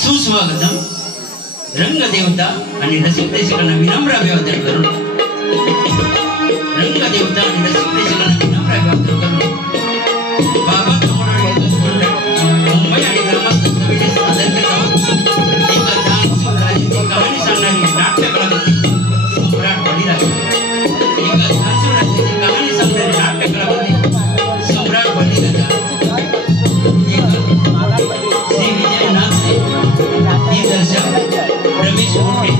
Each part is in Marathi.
सुस्वागतम रंगदेवता आणि रसिक प्रेक्षकांना विनम्र अभिवादन करून रंगदेवता आणि रसिक प्रेक्षकांना विनम्र अभिवादन करून बाबा मुंबई आणि ग्रामस्थ सभेने सादर करत आहोत एका दानशूर राजाची कहाणी सांगणारी नाट्य कलाकृती सम्राट बळीराजा। एका दानशूर राजाची कहाणी सांगणारी नाट्य कलाकृती सम्राट बळीराजा। श्री विजय नाथरे दिग्दर्शक रमेश मोठे,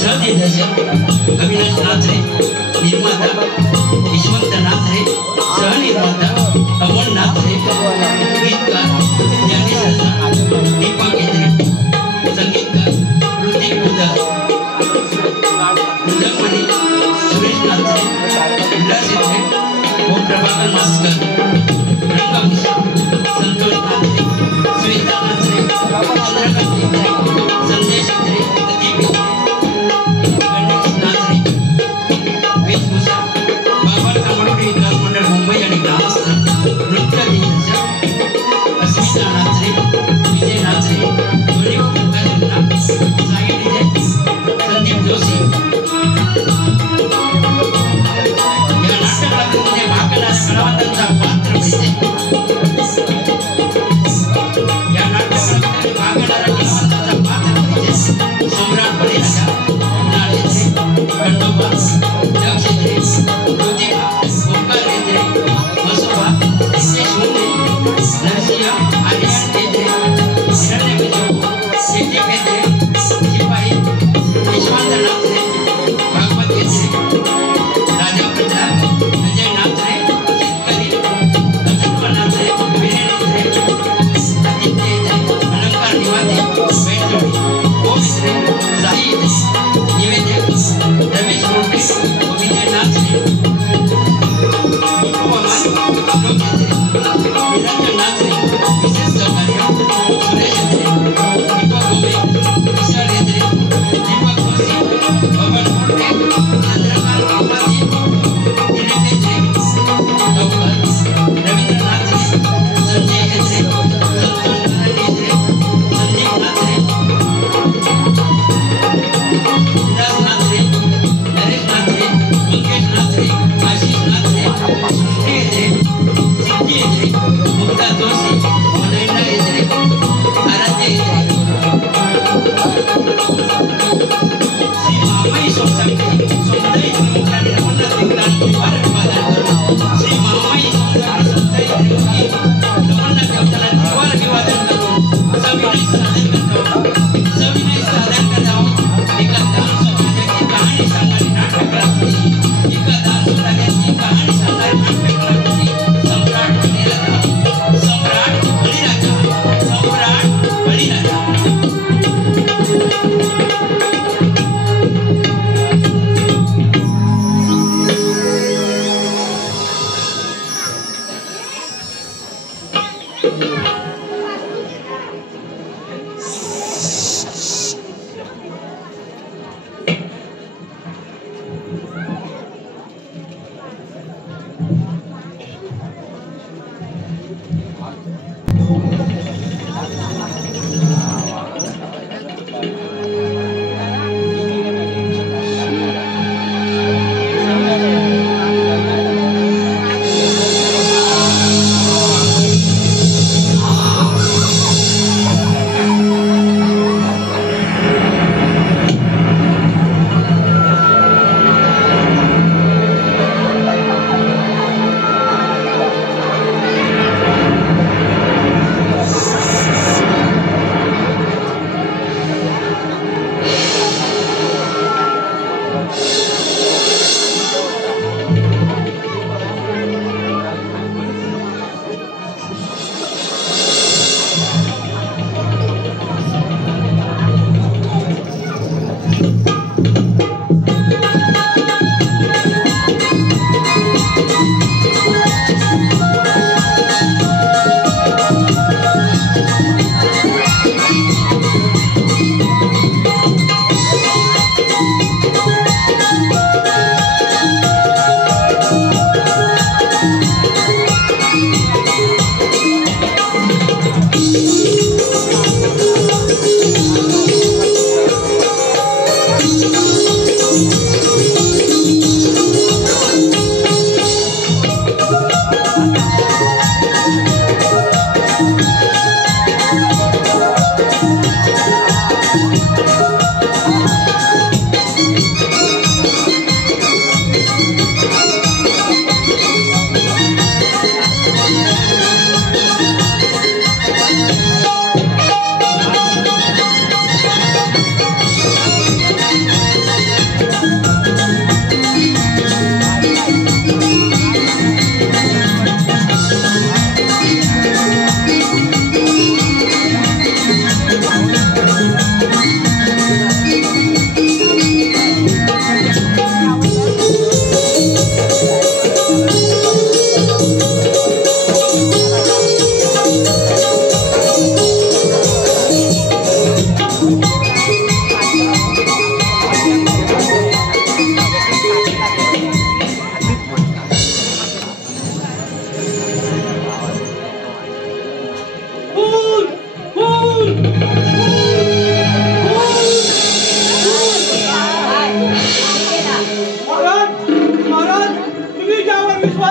सहदिग्दर्शक अविनाश नाथरे, निर्माता यशवंत नाथरे, सहनिर्माता अमोल नाथरे, गीतकार ज्ञानेश दीपक केंद्रे, संगीतकार ऋतिक उदर, मृदंगमणी सुरेश नाथरे, विलास येत्रे व प्रभाकर मास्कर, रंगभूषण संतोष नाथरे, श्वेता नाथरे, चंद्रकांत येत्रे, संदेश येत्रे, प्रदीप येत्रे, गणेश नाथरे, वेशभूषा बाबा तांबडे विकास मंडळ मुंबई आणि ग्रामस्थ नृत्य दिग्दर्शक अस्मिता नाथरे, विजय नाथरे, दोन्ही उपकरणांना साई विजय, संदीप जोशी। या नाटकामध्ये भाग घेणाऱ्या कलावंतांचा पात्र परिचय। या नाटकामध्ये भाग घेणाऱ्या कलावंतांचा पात्र परिचय सम्राट बळीराजा, कुणाल येत्रे, खंडोबा, दक्ष येत्रे, ज्योतिबा, ओंकार येत्रे, मसोबा, नितेश मुंडे, नरसिंह, आर्यन येत्रे, हिरण्यकशिपू, शेट्टी येत्रे, शिपाई, यशवंत नाथरे, भागवत येत्रे, राजा प्रधान, विजय नाथरे, शेतकरी, अतुल नाथरे, वीरेन येत्रे, आदित्य येत्रे, अलंकार निवाते, बैठोडी, ओम येत्रे, साई येत्रे, निवेदक रमेश मोठे व विजय नाथरे, उपमान आलोक येत्रे, निरंजन नाथरे, विशेष सहकार्य सुरेश येत्रे, दीपक गोबे, विशाल येत्रे, दीपक जोशी, बबन मोठे, चंद्रकांत उपाध्ये, दिलीप येत्रे, डॉक्टर रवींद्र नाथरे, संजय येत्रे, संतोष करंडे येत्रे, संदीप नाथरे, विलास नाथरे, नरेश नाथरे, मंगेश नाथरे, आशिष नाथरे, सृष्टी येत्रे, सिद्धी येत्रे, मुक्ता जोशी, नयना येत्रे, आराध्य येत्रे। श्री मामाई सोसायटी सौंदर्य त्रिमुखी नवनाथ देवतांना त्रिवार अभिवादन करून श्री मामाई सौंदर्य त्रिमुखी नवनाथ देवतांना त्रिवार अभिवादन करून सविनय सादर करत आहोत एका दानशूर राजाची कहाणी सांगणारी नाट्य कलाकृती। एका दानशूर राजाची कहाणी सांगणारी नाट्य कलाकृती सम्राट बळीराजा। सम्राट बळीराजा, सम्राट बळीराजा।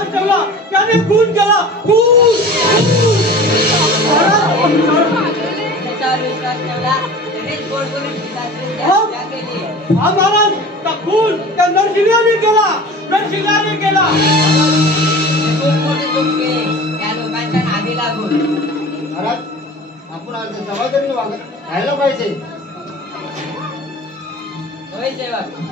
विश्वास ठेवला त्याने खून केला, खून. हा महाराज, त्या खून त्या नरसिंहाने केला, नरसिंहाने केला. खूप मोठे चूक केले त्या लोकांच्या नादी लागून. महाराज, आपण आज जबाबदारीने वागत राहायला पाहिजे. होय सेवक.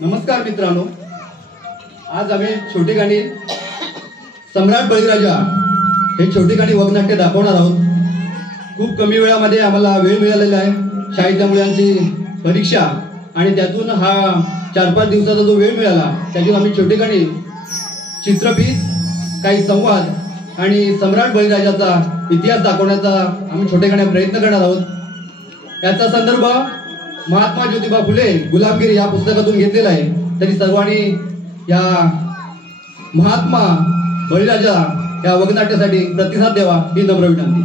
नमस्कार मित्रांनो, आज आम्ही छोटी गाणी सम्राट बळीराजा हे छोटी गाणी वगनाट्य दाखवणार आहोत. खूप कमी वेळामध्ये आम्हाला वेळ मिळालेला आहे. शाळेतल्या मुलांची परीक्षा आणि त्यातून हा 4-5 दिवसाचा जो वेळ मिळाला त्यातून आम्ही छोटी गाणी, चित्रफित, काही संवाद आणि सम्राट बळीराजाचा इतिहास दाखवण्याचा आम्ही छोटे गाण्या प्रयत्न करणार आहोत. याचा संदर्भ महात्मा ज्योतिबा फुले गुलामगिरी या पुस्तकातून घेतलेला आहे. तरी सर्वांनी या महात्मा बळीराजा या वगनाट्यासाठी प्रतिसाद द्यावा ही नम्र विनंती.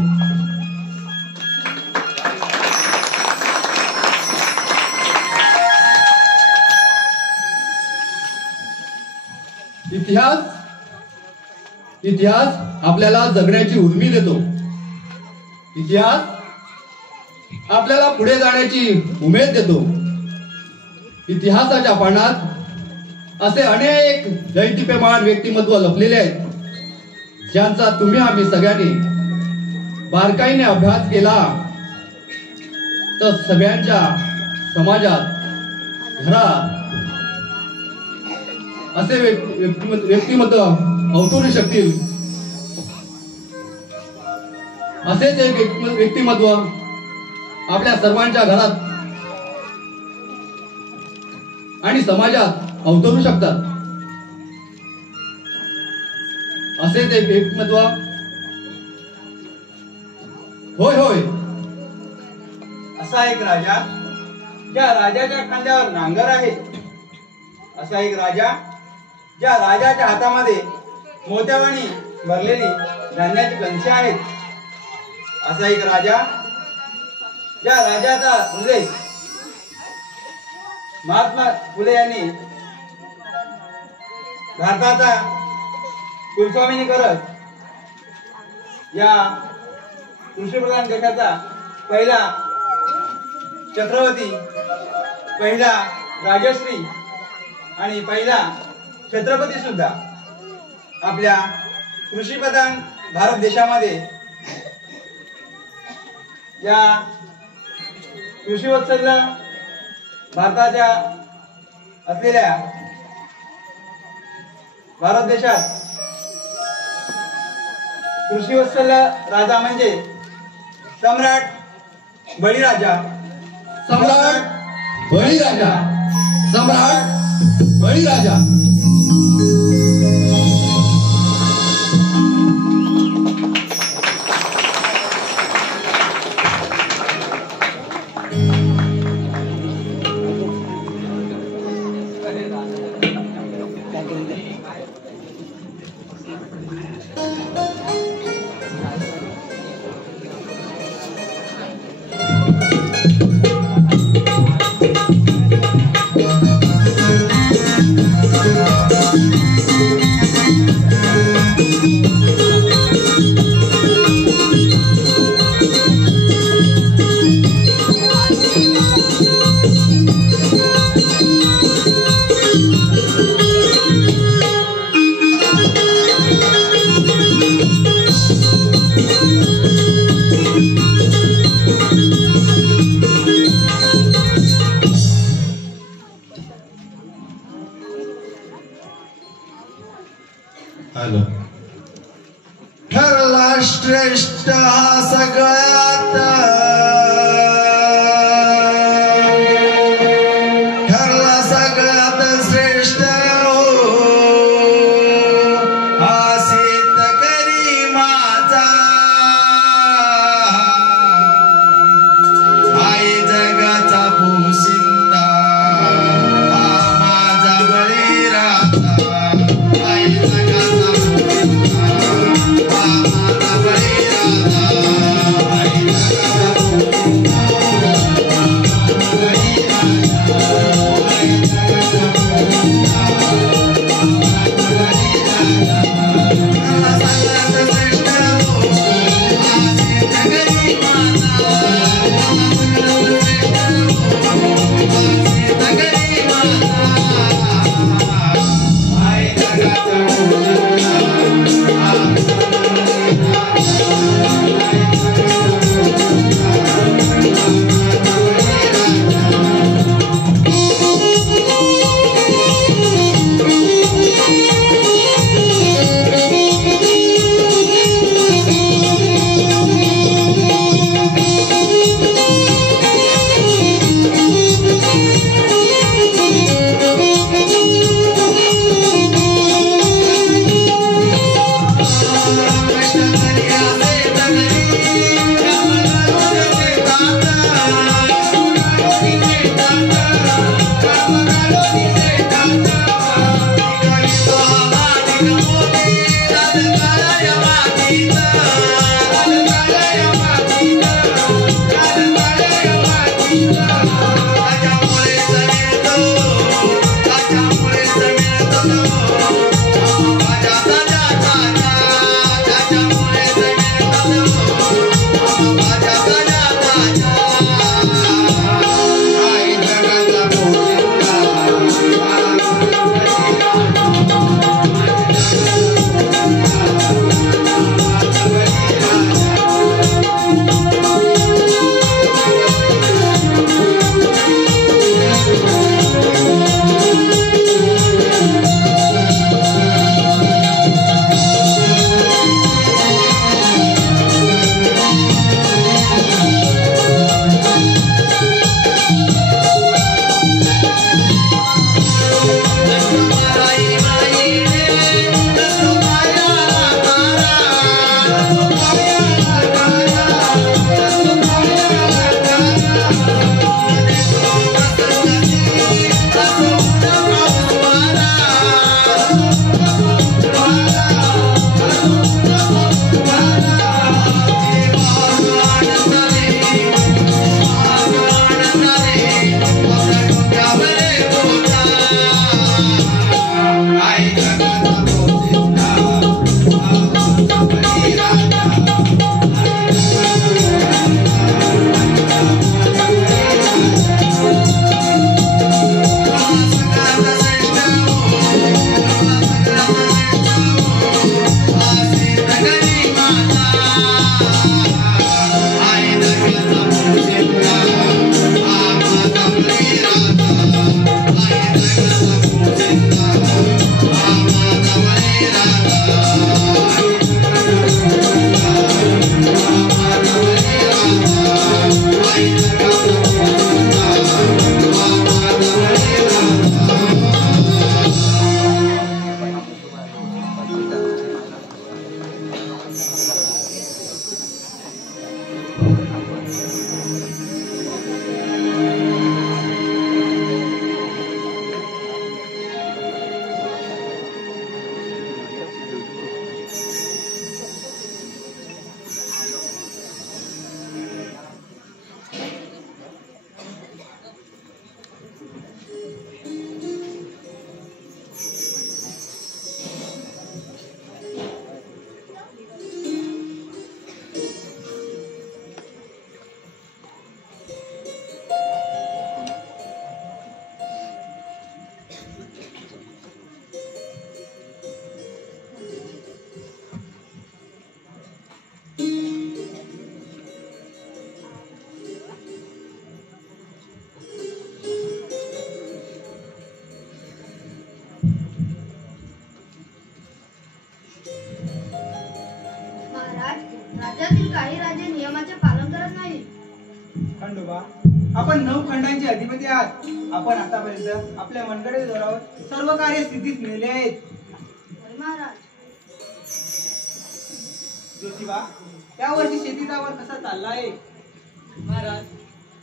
इतिहास आपल्याला जगण्याची उर्मी देतो. इतिहास आपल्याला पुढे जाण्याची उमेद देतो. इतिहासाच्या पानात असे अनेक दैदिप्यमान व्यक्तिमत्व लपलेले आहेत, ज्यांचा तुम्ही आम्ही सगळ्यांनी बारकाईने अभ्यास केला तर सगळ्यांच्या समाजात, घरात असे व्यक्तिमत्व अवतरू शकतील. असेच एक व्यक्तिमत्व आपल्या सर्वांच्या घरात आणि समाजात अवतरू शकतात. असेच एक व्यक्तिमत्व होय होय असा एक राजा, ज्या राजाच्या खांद्यावर नांगर आहे. असा एक राजा, ज्या राजाच्या हातामध्ये मोत्यावाणी भरलेली धान्याची कणसे आहेत. असा एक राजा, ज्या राजाचा उल्लेख महात्मा फुले यांनी भारताचा कुलस्वामिनी करत या कृषीप्रधान देशाचा पहिला छत्रपती, पहिला राजश्री आणि पहिला छत्रपती सुद्धा आपल्या कृषीप्रधान भारत देशामध्ये या कृषीवत्सल भारताच्या असलेल्या भारत देशात कृषीवत्सल राजा म्हणजे सम्राट बळीराजा. सम्राट बळीराजा. सम्राट बळीराजा. ठरला श्रेष्ठ हा सगळ्यात, ठरला सगळ्यात श्रेष्ठ हा शेतकरी माझा. आई जगाचा पोशिंदा हा माझा बळीराजा. आई जगाचा पोशिंदा हा माझा बळीराजा. आई जगाचा पोशिंदा राज्यातील काही राजे नियमाचे पालन करत नाहीत. खंडोबा, आपण 9 खंडांचे अधिपती आहात. आपण आतापर्यंत आपल्या मनगडे जोरावर सर्व कार्य सिद्धीस नेले आहेत. होय महाराज. ज्योतिबा, यावर्षी शेतीचा वर कसा चालला आहे? महाराज,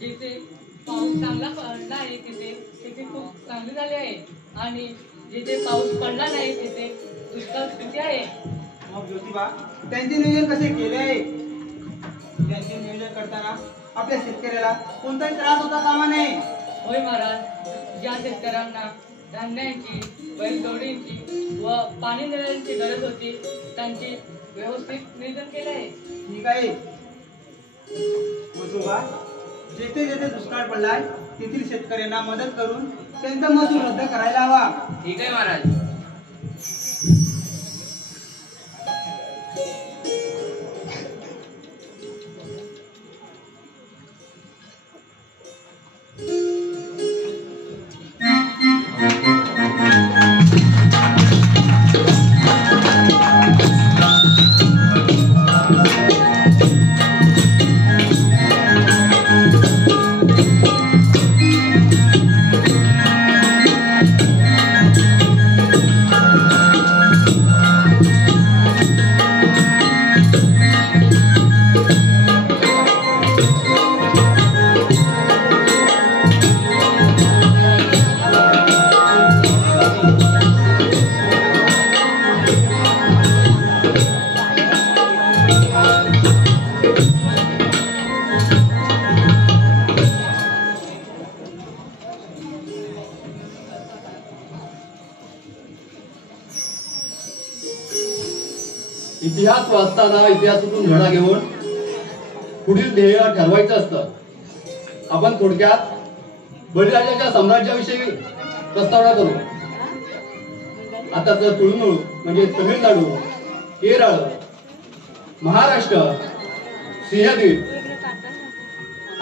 जिथे पाऊस चांगला पडला आहे तिथे शेती खूप चांगली झाली आहे आणि जिथे पाऊस पडला नाही तिथे दुष्काळ स्थिती आहे. मग ज्योतिबा, त्यांचे नियोजन कसे केले आहे? त्यांचे नियोजन करताना आपल्या शेतकऱ्याला कोणताही त्रास होता कामा नये. होय महाराज, ज्या शेतकऱ्यांना धान्याची, बैलजोडींची व पाणी देण्याची गरज होती त्यांची व्यवस्थित नियोजन केले आहे. ठीक आहे. वसुबा, जेथे जेथे दुष्काळ पडलाय तेथील शेतकऱ्यांना मदत करून त्यांचा महसूल रद्द करायला हवा. ठीक आहे महाराज. इतिहास वाचताना इतिहासातून धडा घेऊन पुढील ध्येय ठरवायचं असतं. आपण थोडक्यात बळीराजाच्या साम्राज्याविषयी प्रस्तावना करू. आता तर तुळमूळ म्हणजे तमिळनाडू, केरळ, महाराष्ट्र, सिंहद्वीप,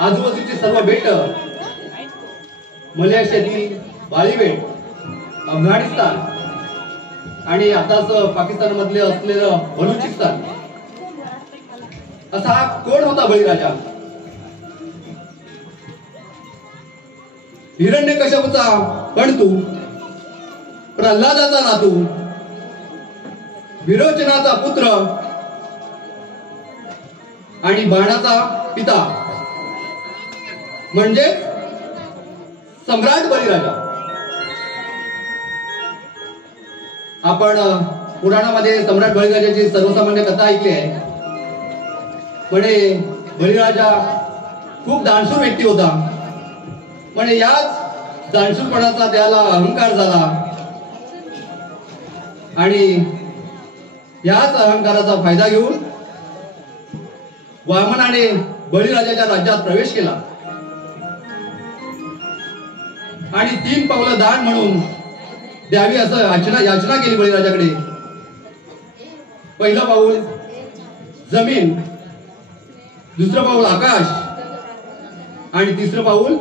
आजूबाजूची सर्व बेट, मलेशियातील बाळीबेट, अफगाणिस्तान आणि आताच पाकिस्तान मधले असलेलं बलुचिस्तान, असा हा कोण होता बळीराजा? हिरण्यकश्यपूचा पणतू, प्रल्हादाचा नातू, विरोचनाचा पुत्र आणि बाणाचा पिता म्हणजे सम्राट बळीराजा. आपण पुराणामध्ये सम्राट बळीराजाची सर्वसामान्य कथा ऐकली आहे. म्हणे बळीराजा खूप दानशूर व्यक्ती होता. म्हणे याच दानशूरपणाचा त्याला अहंकार झाला आणि याच अहंकाराचा फायदा घेऊन वामनाने बळीराजाच्या राज्यात प्रवेश केला आणि 3 पावलं दान म्हणून द्यावी असं याचना केली बळीराजाकडे. पहिलं पाऊल जमीन, दुसरं पाऊल आकाश आणि तिसरं पाऊल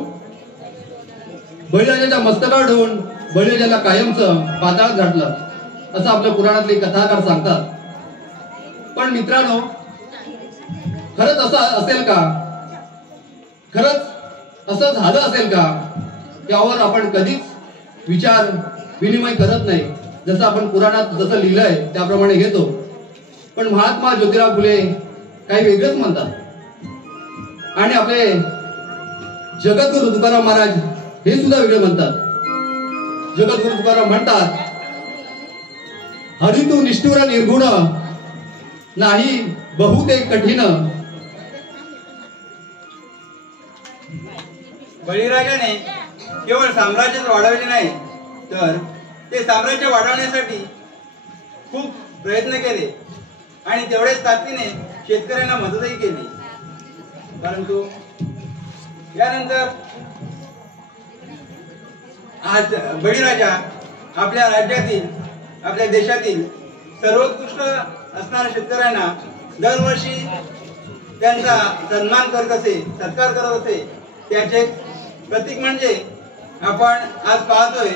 बळीराजाच्या मस्तकावर ठेवून बळीराजाला कायमचं पाताळात घातलं असं आपल्या पुराणातले कथाकार सांगतात. पण मित्रांनो, खरंच असं असेल का? खरंच असं झालं असेल का? यावर आपण कधीच विचार विनिमय करत नाही. जसं आपण पुराणात जसं लिहिलंय त्याप्रमाणे घेतो. पण महात्मा ज्योतिराव फुले काही वेगळंच म्हणतात आणि आपले जगद्गुरु तुकाराम महाराज हे सुद्धा वेगळे म्हणतात. जगद्गुरु तुकाराम म्हणतात, हरितू निष्ठुर निर्गुण नाही बहुतेक कठीण. बळीराजाने केवळ साम्राज्य वाढवले नाही तर ते साम्राज्य वाढवण्यासाठी खूप प्रयत्न केले आणि तेवढेच ताकदीने शेतकऱ्यांना मदतही केली. परंतु यानंतर आज बळीराजा आपल्या राज्यातील, आपल्या देशातील सर्वोत्कृष्ट असणाऱ्या शेतकऱ्यांना दरवर्षी त्यांचा सन्मान करत असे, सत्कार करत असे. त्याचे प्रतीक म्हणजे आपण आज पाहतोय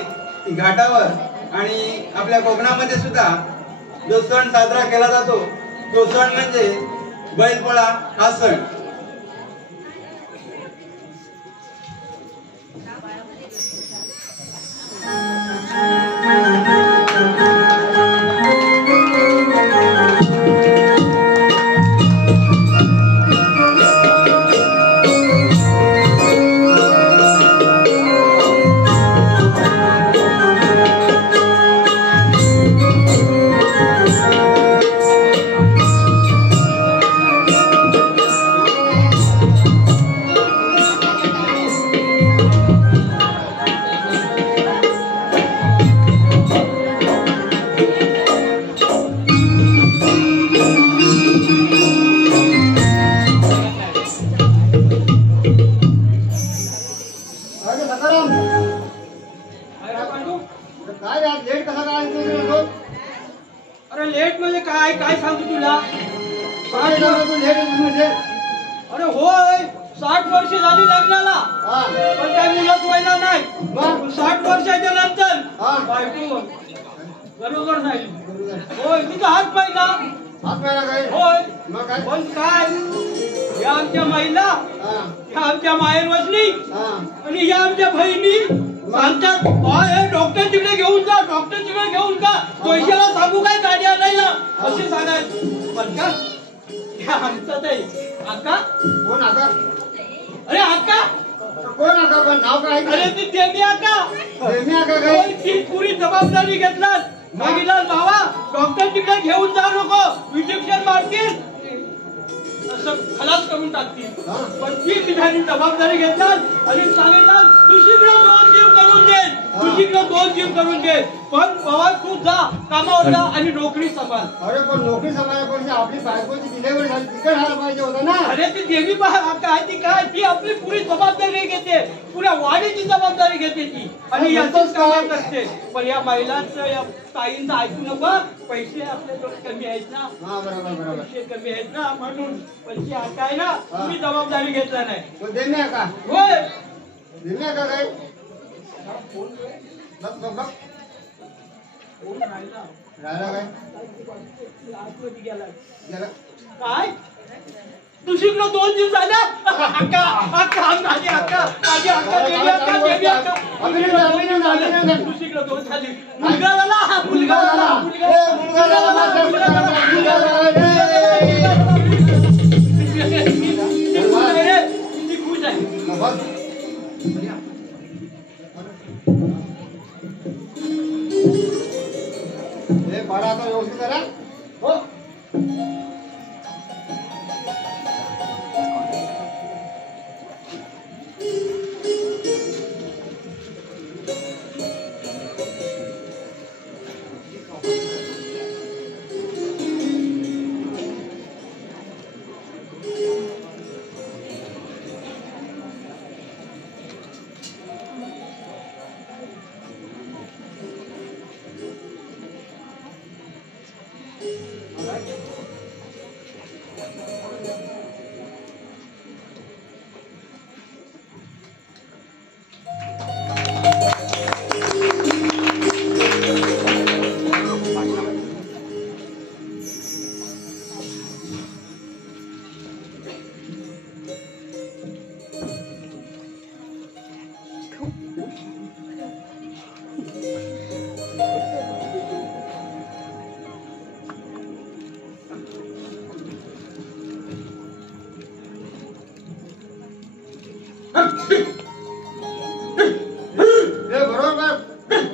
की घाटावर आणि आपल्या कोकणामध्ये सुद्धा जो सण साजरा केला जातो तो सण म्हणजे बैलपोळा हा सण. अरे सकाराम काय आज लेट कसा काय तू? अरे लेट म्हणजे काय काय सांगू तुला? काय झालं तू लेट म्हणजे? अरे होय 60 वर्ष झाली लग्नाला हा पण काय मुलंच व्हायला नाही. मग 60 वर्षाच्या नंतर हा. बायको बरोबर नाही. होय तुझा हात पाहिला हात पाहिला काय? होय मग काय? पण काय या आमच्या महिला हा या आमच्या माहेर वसली हा आणि या आमच्या बहिणी सांगतात हे डॉक्टर तिकडे घेऊन जा डॉक्टर तिकडे घेऊन जा पैशाला सांगू काय गाडी आणायला असे सांगायचे. पण का या आमचं ते आका कोण आका? अरे आका कोण आका? पण नाव काय? अरे ती देवी आका प्रेमी आका काय? होय, ती पुरी जबाबदारी घेतलात. मागितलं बाबा डॉक्टर तिकडे घेऊन जाऊ नको इंजेक्शन मारतील असं खलास करून टाकतील. हा. पण ती पिढ्याने जबाबदारी घेतात आणि सांगितलं दुसरीकडे 2 जीव करून दे दुसरीकडे 2 जीव करून दे पण बाबा तू जा कामावर जा आणि नोकरी सांभाळ. अरे पण नोकरी सांभाळण्यापेक्षा आपली बायकोची डिलेव्हरी झाली तिकडे राहायला पाहिजे होता ना. अरे ती देवी काय ती काय ती आपली पुरी जबाबदारी घेते पुऱ्या वाडीची जबाबदारी घेते ती आणि याचीच काम करते. पण या महिलांचं या ताईंचं ऐकू नको पैसे आपल्याकडे कमी आहेत ना. हा बरोबर बरोबर. पैसे कमी आहेत ना म्हणून पण ती आता आहे ना तुम्ही जबाबदारी घेतला नाही. पण देमी आका होय देमी आका काय? बघ बघ बघ राहिला काय? आतमध्ये गेला. गेला. काय दुसरीकडे 2 जीव झाला अक्का अक्का माझी अक्का माझी अक्का देवी अक्का देवी अक्का दुसरीकडे 2 झाली. मुलगा झाला मुलगा झाला मुलगा झाला मुलगा झाला किती खुश आहे. बघ हे बडा आता व्यवस्थित करा. हो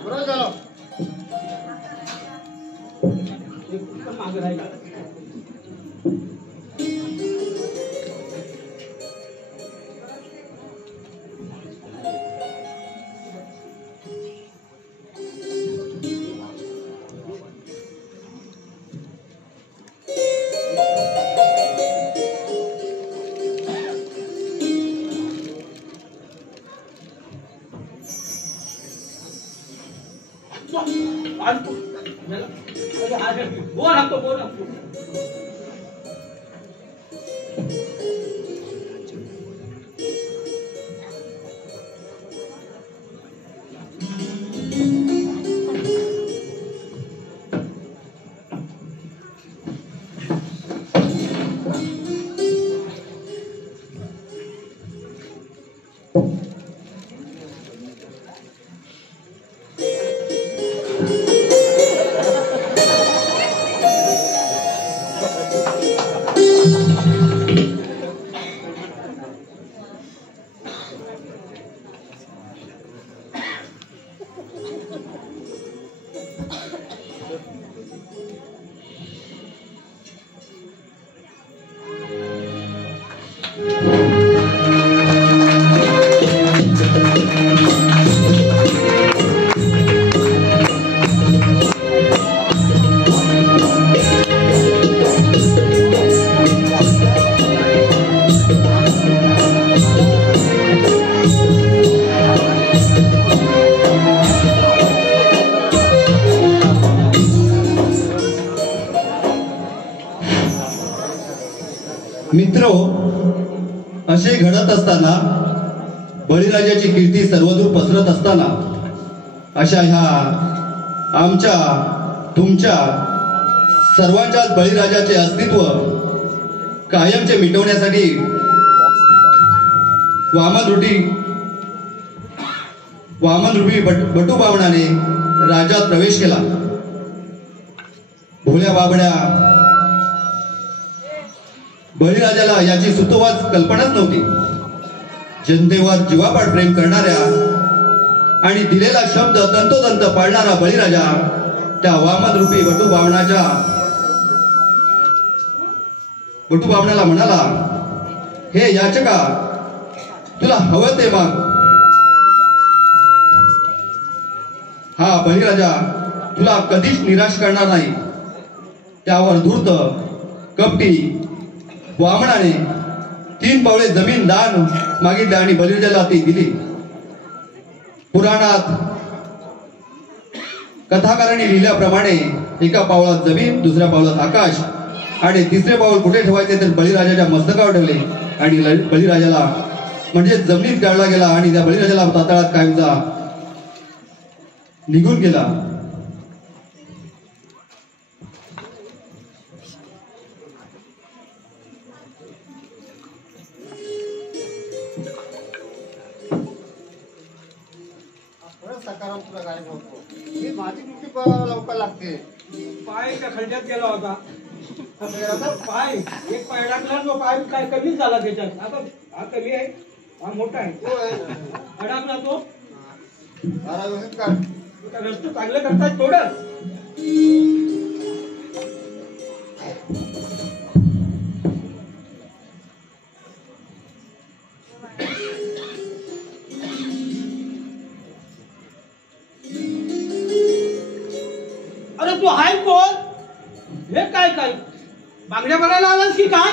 बरोबर झालं. मागे राहिला. मित्रो, असे घडत असताना, बळीराजाची कीर्ती सर्वदूर पसरत असताना, अशा ह्या आमच्या तुमच्या सर्वांच्याच बळीराजाचे अस्तित्व कायमचे मिटवण्यासाठी वामनरूपी बटूबावणाने राज्यात प्रवेश केला. भोळ्या बाबड्या बळीराजाला याची सुतोवाच कल्पनाच नव्हती. जनतेवर जीवापाड प्रेम करणाऱ्या आणि दिलेला शब्द तंतोतंत पाळणारा बळीराजा त्या वामनरूपी बटूबावणाला म्हणाला, हे याचका, तुला हवं ते माग. हा बळीराजा तुला कधीच निराश करणार नाही. त्यावर धूर्त कपटी वामनाने 3 पावले जमीन दान मागितले आणि बळीराजाला ती दिली. पुराणात कथाकारांनी लिहिल्याप्रमाणे एका पावलात जमीन, दुसऱ्या पावलात आकाश आणि तिसरे पाऊल कुठे ठेवायचे तर बळीराजाच्या मस्तकावर ठेवले आणि बळीराजाला म्हणजे जमिनीत गाडला गेला आणि त्या बळीराजाला तातळात कायमचा निघून गेला. सकाराम तुला काय बोलतो, ही माझी किती लवकर लागते. पाय त्या खड्ड्यात गेला होता. पाय एक पाय टाकला, तो पाय काय कमी झाला त्याच्यात. आता हा कमी आहे, हा मोठा आहे. अडकला तो रस्ते चांगले करतात थोडं. अरे तू हाय कोण? हे काय काय बांगड्या भरायला आलास की काय?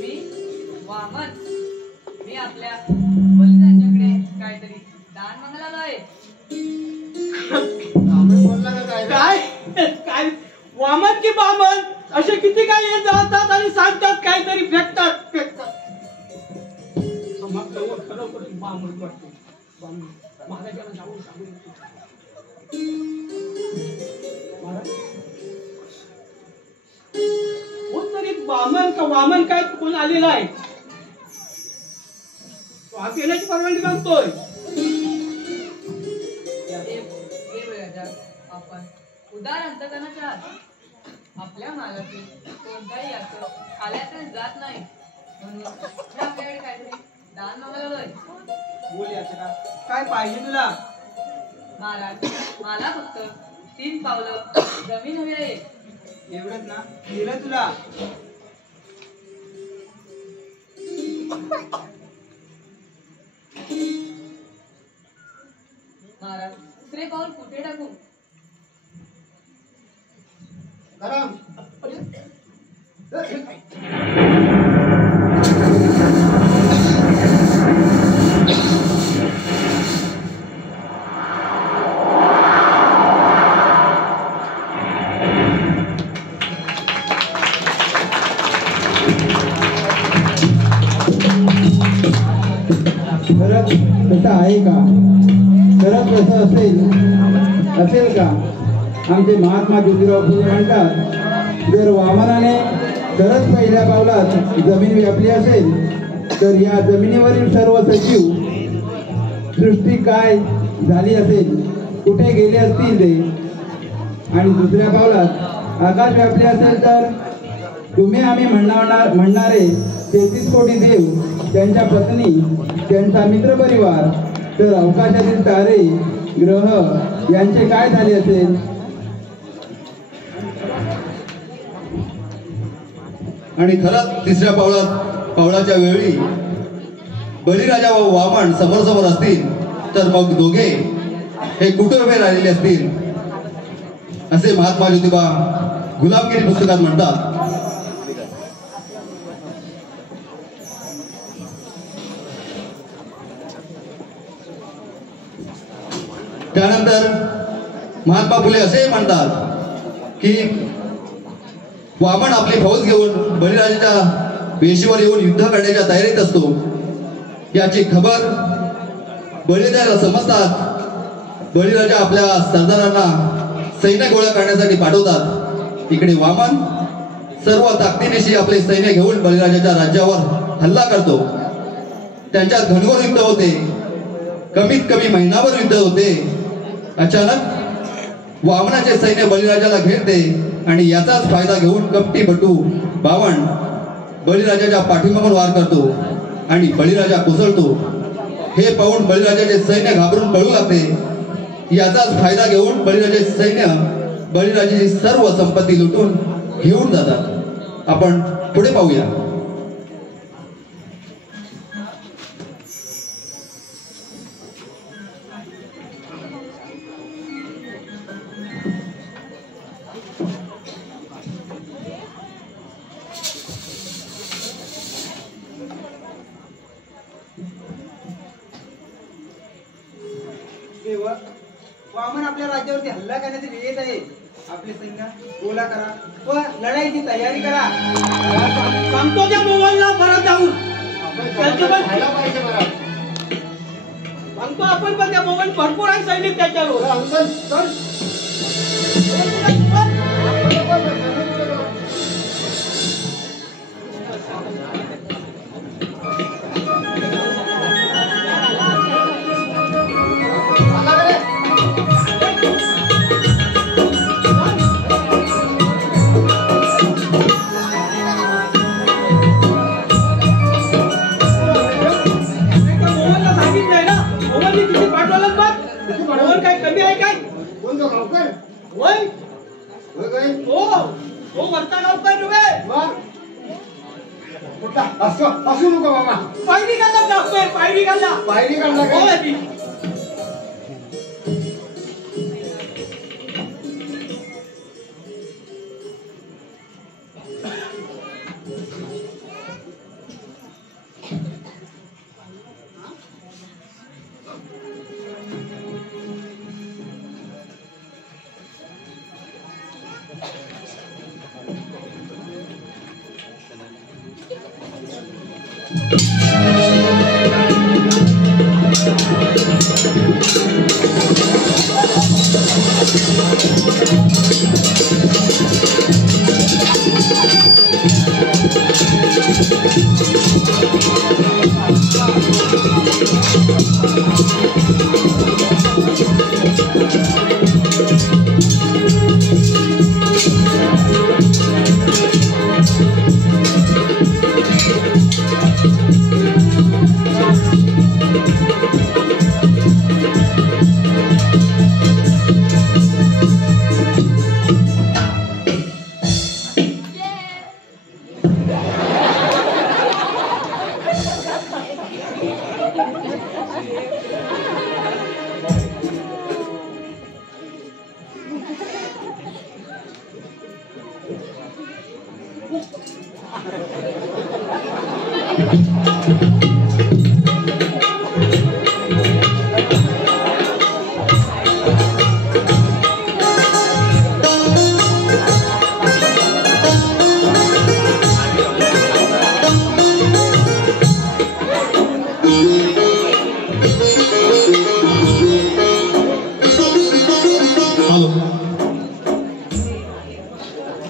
मी वामन. मी आपल्या बळीराजाकडे काहीतरी दान मागायला आलोय. काय काय वामन की बामन असे किती काय येत जातात आणि सांगतात काहीतरी फेकतात. खरोखर बामन वाटतो. महाराजाला जाऊन सांगू तरी बामन का वामन काय कोण आलेला आहे. तो हा केल्याची परवानगी मागतोय. आपण उदार अंतकरणाच्या आपल्या मालाची कोणताही असं खाल्यातच जात नाही, म्हणून आपल्याकडे काहीतरी दान मागायला. बोल याचं का काय पाहिजे तुला? महाराज, मला फक्त 3 पावलं जमीन हवी आहे. एवढंच ना? दिलं तुला. महाराज, दुसरे पाऊल कुठे टाकू? खरंच तसं आहे का? खरंच तसं असेल का? आमचे महात्मा ज्योतिराव फुले म्हणतात, जर वामनाने खरंच पहिल्या पावलात जमीन व्यापली असेल तर या जमिनीवरील सर्व सजीव सृष्टी काय झाली असेल, कुठे गेले असतील ते. आणि दुसऱ्या पावलात आकाश व्यापले असेल तर तुम्ही आम्ही म्हणणारे 33 कोटी देव, त्यांच्या पत्नी, त्यांचा मित्रपरिवार, तर अवकाशातील तारे ग्रह यांचे काय झाले असेल? आणि खरंच तिसऱ्या पावलाच्या वेळी बळीराजा व वामन समोर असतील तर मग दोघे हे कुठे उभे राहिलेले असतील असे महात्मा ज्योतिबा गुलामगिरी पुस्तकात म्हणतात. त्यानंतर महात्मा फुले असे म्हणतात की वामन आपली फौज घेऊन बळीराजाच्या वेशीवर येऊन युद्ध करण्याच्या तयारीत असतो. याची खबर बळीराजाला समजतात. बळीराजा आपल्या सरदारांना सैन्य गोळा करण्यासाठी पाठवतात. इकडे वामन सर्व ताकदीनिशी आपले सैन्य घेऊन बळीराजाच्या राज्यावर हल्ला करतो. त्यांच्यात घनघोर युद्ध होते. कमीत कमी महिनाभर युद्ध होते. अचानक वामनाचे सैन्य बळीराजाला घेरते आणि याचाच फायदा घेऊन कपटीपटू बावण बळीराजाच्या पाठीमागून वार करतो आणि बळीराजा कोसळतो. हे पाहून बळीराजाचे सैन्य घाबरून पळू लागते. याचाच फायदा घेऊन बळीराजाचे सैन्य बळीराजाची सर्व संपत्ती लुटून घेऊन जातात. आपण पुढे पाहूया. वामन आपल्या राज्यावरती हल्ला करण्याची वेळ येत आहे. आपले सैन्य गोळा करा व लढाईची तयारी करा. सांगतो त्या मोबाईलला परत जाऊन खायला पाहिजे बरं. सांगतो आपण पण त्या मोबाईल भरपूर आहे सैनिक त्याच्यावर. अंकल चल. असू नको बाबा. पायरी घालला पायरी काढला काय?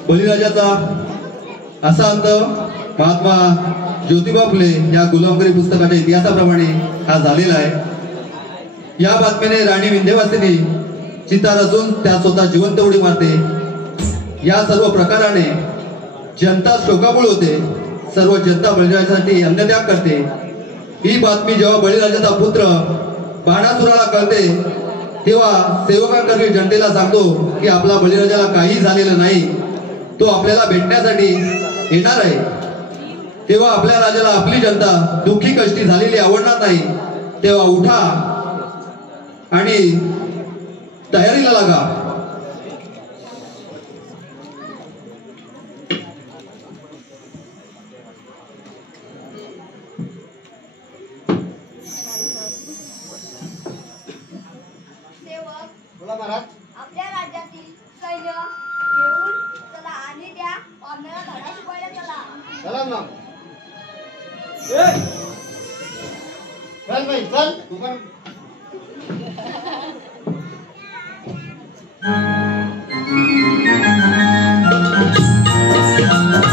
बळीराजाचा असा अंत महात्मा ज्योतिबा फुले या गुलामगिरी पुस्तकाच्या इतिहासाप्रमाणे हा झालेला आहे. या बातमीने राणी विंध्यवासिनी चिता रचून त्या स्वतः जिवंत उडी मारते. या सर्व प्रकाराने जनता शोकाकुळ होते. सर्व जनता बळीराजासाठी अन्नत्याग करते. ही बातमी जेव्हा बळीराजाचा पुत्र बाणासुराला कळते तेव्हा सेवकांकरवी जनतेला सांगतो की आपला बळीराजाला काही झालेलं नाही, तो आपल्याला भेटण्यासाठी येणार आहे. तेव्हा आपल्या राजाला आपली जनता दुःखी कष्टी झालेली आवडणार नाही. तेव्हा उठा आणि तयारीला लागा. सेवक, बोला महाराज. आपल्या राज्यातील सैन्य घेऊन चला आणि त्या पाहुण्याला धडा शिकवायला चला. चला मग. ए, चल बाई चल. तू पण सेवक,